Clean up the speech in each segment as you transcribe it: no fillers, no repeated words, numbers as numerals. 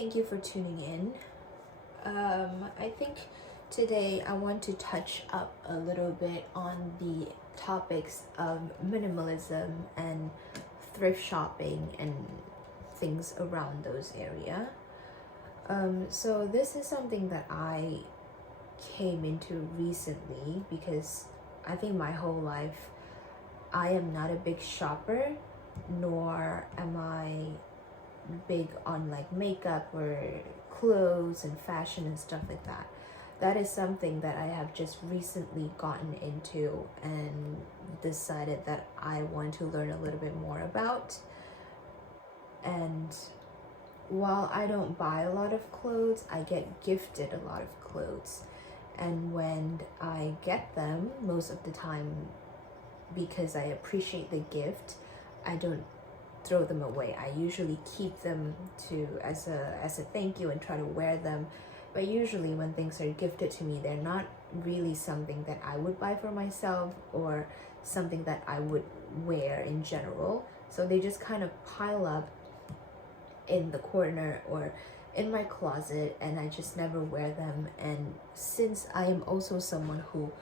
thank you for tuning in. I think today I want to touch up a little bit on the topics of minimalism and thrift shopping and things around those area. So this is something that I came into recently because I think my whole life I am not a big shopper, nor am I big on like makeup or clothes and fashion and stuff like that. That is something that I have just recently gotten into and decided that I want to learn a little bit more about. And while I don't buy a lot of clothes, I get gifted a lot of clothes. And when I get them, most of the time, because I appreciate the gift, I don't throw them away. I usually keep them to as a thank you and try to wear them. But usually when things are gifted to me, they're not really something that I would buy for myself or something that I would wear in general. So they just kind of pile up in the corner or in my closet, and I just never wear them. And since I am also someone who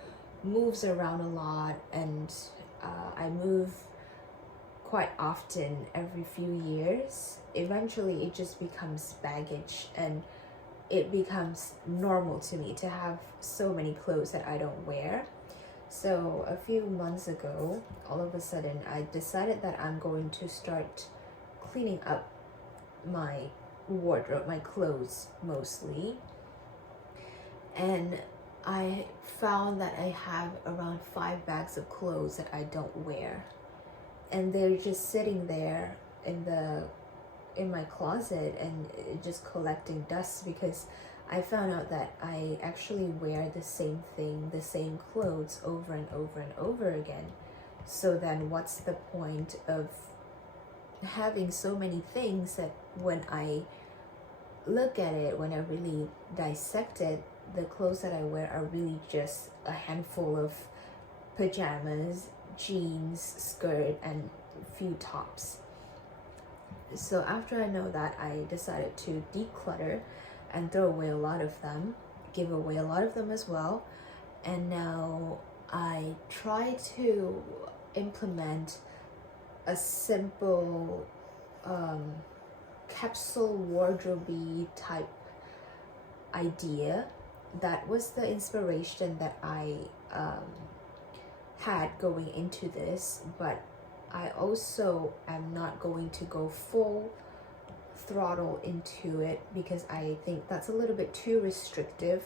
moves around a lot and I move quite often every few years, eventually it just becomes baggage and it becomes normal to me to have so many clothes that I don't wear. So a few months ago, all of a sudden I decided that I'm going to start cleaning up my wardrobe, my clothes mostly. And I found that I have around 5 bags of clothes that I don't wear, and they're just sitting there in my closet and just collecting dust, because I found out that I actually wear the same thing, the same clothes over and over and over again. So then what's the point of having so many things that when I look at it, when I really dissect it, the clothes that I wear are really just a handful of pajamas, jeans, skirt, and a few tops. So after I know that, I decided to declutter and throw away a lot of them, give away a lot of them as well. And now I try to implement a simple capsule wardrobe type idea. That was the inspiration that I had going into this, but I also am not going to go full throttle into it because I think that's a little bit too restrictive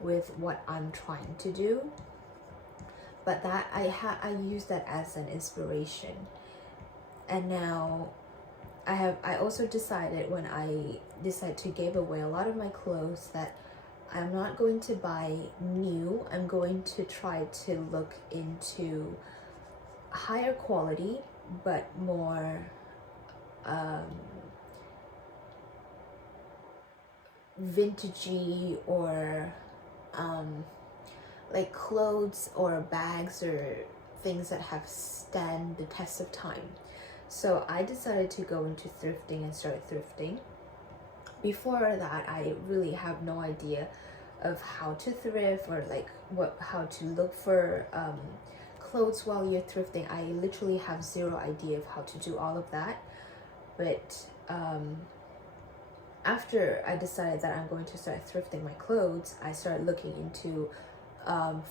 with what I'm trying to do. But that I use that as an inspiration. And now I also decided, when I decide to give away a lot of my clothes, that I'm not going to buy new. I'm going to try to look into higher quality but more vintagey, or like clothes or bags or things that have stand the test of time. So I decided to go into thrifting and start thrifting. Before that, I really have no idea of how to thrift or like how to look for clothes while you're thrifting. I literally have zero idea of how to do all of that. But after I decided that I'm going to start thrifting my clothes, I started looking into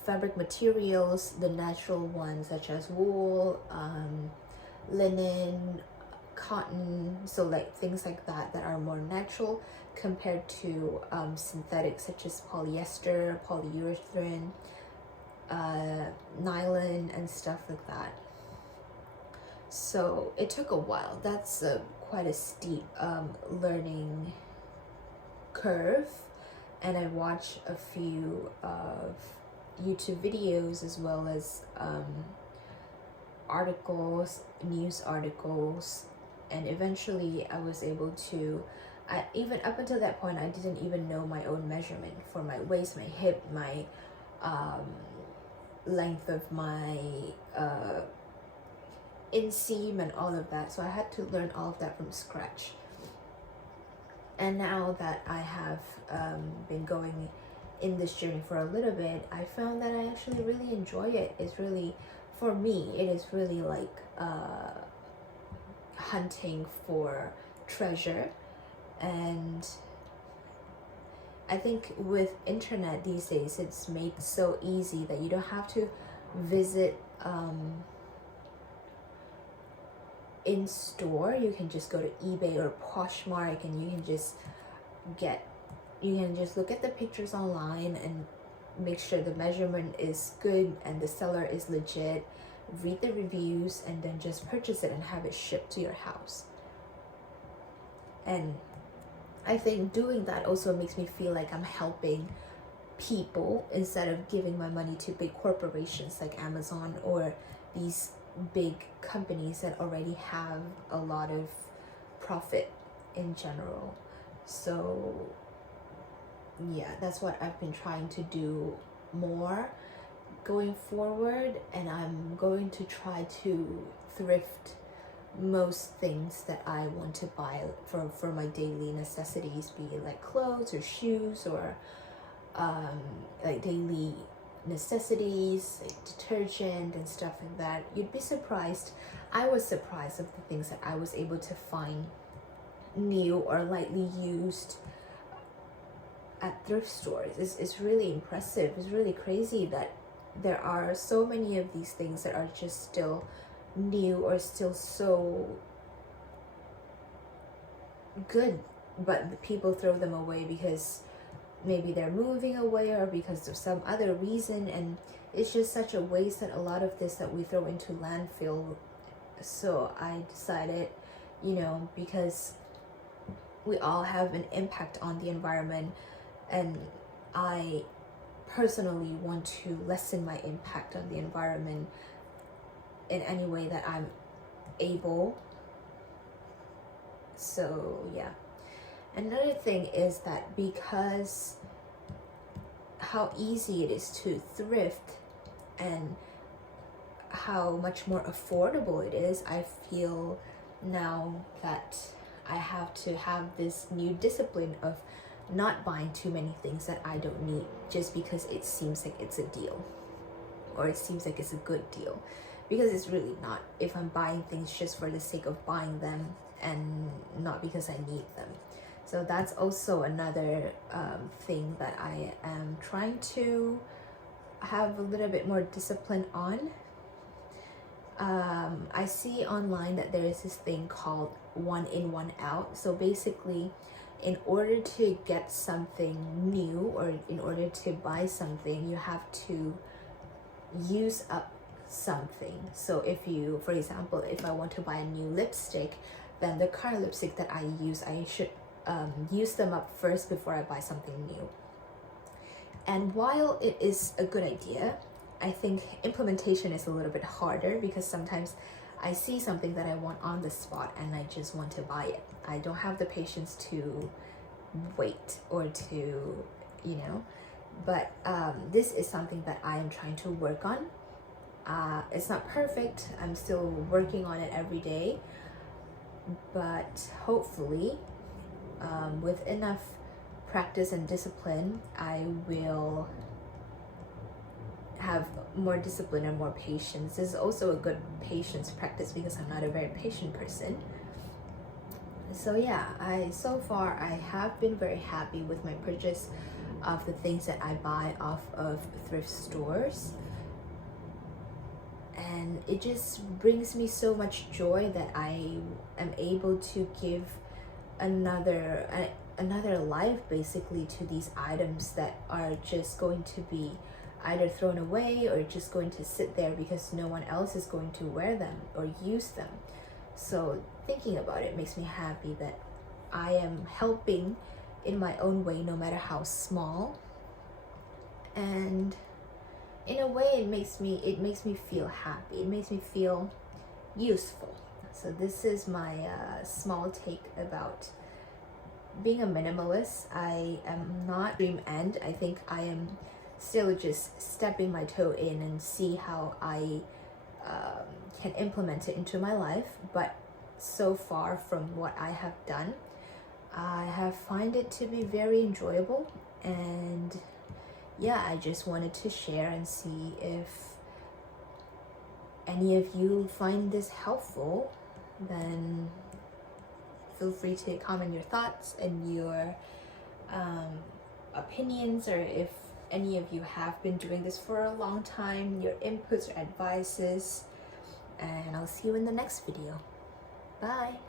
fabric materials, the natural ones such as wool, linen, cotton, so like things like that are more natural compared to synthetics such as polyester, polyurethane, nylon, and stuff like that. So it took a while. That's quite a steep learning curve, and I watched a few of YouTube videos as well as articles, news articles, and eventually I was able to, even up until that point, I didn't even know my own measurement for my waist, my hip, my length of my inseam and all of that. So I had to learn all of that from scratch. And now that I have been going in this journey for a little bit, I found that I actually really enjoy it. It's really, for me, it is really like hunting for treasure. And I think with internet these days, it's made so easy that you don't have to visit in store. You can just go to eBay or Poshmark, and you can just look at the pictures online and make sure the measurement is good and the seller is legit, read the reviews, and then just purchase it and have it shipped to your house. And I think doing that also makes me feel like I'm helping people instead of giving my money to big corporations like Amazon or these big companies that already have a lot of profit in general. So yeah, that's what I've been trying to do more going forward, and I'm going to try to thrift most things that I want to buy for my daily necessities, be it like clothes or shoes or like daily necessities like detergent and stuff like that. You'd be surprised. I was surprised of the things that I was able to find new or lightly used at thrift stores. It's really impressive. It's really crazy that there are so many of these things that are just still new or still so good, but the people throw them away because maybe they're moving away or because of some other reason, and it's just such a waste that a lot of this that we throw into landfill. So I decided, because we all have an impact on the environment, and I personally want to lessen my impact on the environment in any way that I'm able. So yeah. Another thing is that because how easy it is to thrift and how much more affordable it is, I feel now that I have to have this new discipline of not buying too many things that I don't need just because it seems like it's a deal or it seems like it's a good deal, because it's really not. If I'm buying things just for the sake of buying them and not because I need them. So that's also another thing that I am trying to have a little bit more discipline on. I see online that there is this thing called one in, one out. So basically, in order to get something new or in order to buy something, you have to use up something. So if you, for example, if I want to buy a new lipstick, then the current lipstick that I use, I should use them up first before I buy something new. And while it is a good idea, I think implementation is a little bit harder because sometimes I see something that I want on the spot and I just want to buy it. I don't have the patience to wait or to, but this is something that I am trying to work on. It's not perfect. I'm still working on it every day, but hopefully with enough practice and discipline, I will have more discipline and more patience. This is also a good patience practice because I'm not a very patient person. So yeah, so far I have been very happy with my purchase of the things that I buy off of thrift stores, and it just brings me so much joy that I am able to give another life basically to these items that are just going to be either thrown away or just going to sit there because no one else is going to wear them or use them. So thinking about it makes me happy that I am helping in my own way, no matter how small. And in a way, it makes me feel happy. It makes me feel useful. So this is my small take about being a minimalist. I am not dream end. I think I am still just stepping my toe in and see how I can implement it into my life. But so far from what I have done, I have find it to be very enjoyable, and yeah, I just wanted to share and see if any of you find this helpful. Then feel free to comment your thoughts and your opinions, or if any of you have been doing this for a long time, your inputs or advices. And I'll see you in the next video. Bye.